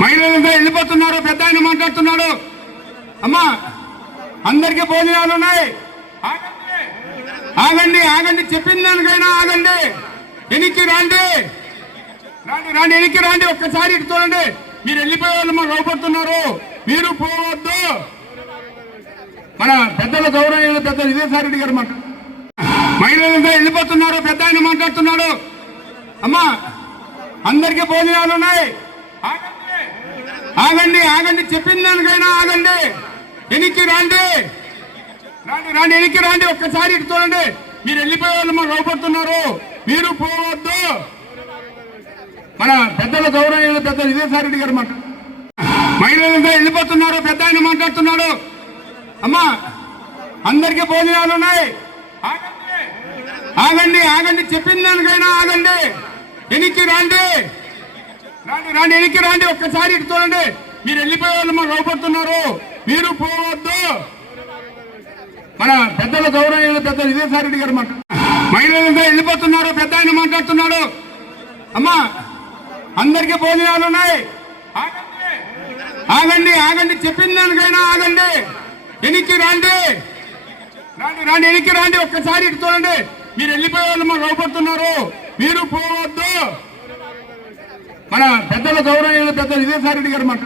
మహిళలంతా వెళ్ళిపోతున్నారు. పెద్ద ఆయన మాట్లాడుతున్నాడు. అమ్మా అందరికీ భోజనాలు ఉన్నాయి. ఆగండి ఆగండి, చెప్పిన దానికైనా ఆగండి. వెనక్కి రండి రండి రండి, వెనక్కి రండి. ఒక్కసారి ఇటు చూడండి. మీరు వెళ్ళిపోయే వాళ్ళు మాకు లోపడుతున్నారు. మీరు పోవద్దు. మన పెద్దల గౌరవ పెద్దలు విజయసాయిరెడ్డి గారు మాట. మహిళలంతా వెళ్ళిపోతున్నారు. పెద్ద ఆయన మాట్లాడుతున్నాడు. అమ్మా అందరికీ భోజనాలు ఉన్నాయి. ఆగండి ఆగండి, చెప్పిన దానికైనా ఆగండి. వెనక్కి రండి రండి రండి, వెనక్కి రండి. ఒక్కసారి ఇటు చూడండి. మీరు వెళ్ళిపోయే వాళ్ళు మాకు లోపడుతున్నారు. మీరు పోవద్దు. మన పెద్దల గౌరవ పెద్దలు విజయసాయిరెడ్డి గారు మాట. మహిళలంతా వెళ్ళిపోతున్నారు. పెద్ద ఆయన మాట్లాడుతున్నాడు. అమ్మా అందరికీ భోజనాలు ఉన్నాయి. ఆగండి ఆగండి, చెప్పిన దానికైనా ఆగండి. వెనక్కి రండి రండి రండి, వెనక్కి రండి. ఒక్కసారి ఇటు చూడండి. మీరు వెళ్ళిపోయే వాళ్ళు మాకు లోపడుతున్నారు. మీరు పోవద్దు. మన పెద్దల గౌరవ పెద్దలు విజయసాయిరెడ్డి గారు మాట. మహిళలంతా వెళ్ళిపోతున్నారు. పెద్ద ఆయన మాట్లాడుతున్నాడు. అమ్మా అందరికీ భోజనాలు ఉన్నాయి. ఆగండి ఆగండి, చెప్పిన దానికైనా ఆగండి. వెనక్కి రండి రండి రండి, వెనక్కి రండి. ఒక్కసారి ఇటు చూడండి. మీరు వెళ్ళిపోయే వాళ్ళు మాకు లోపడుతున్నారు. మీరు పోవద్దు. మన పెద్దల గౌరవ పెద్దలు విజయసాయిరెడ్డి గారు మాట.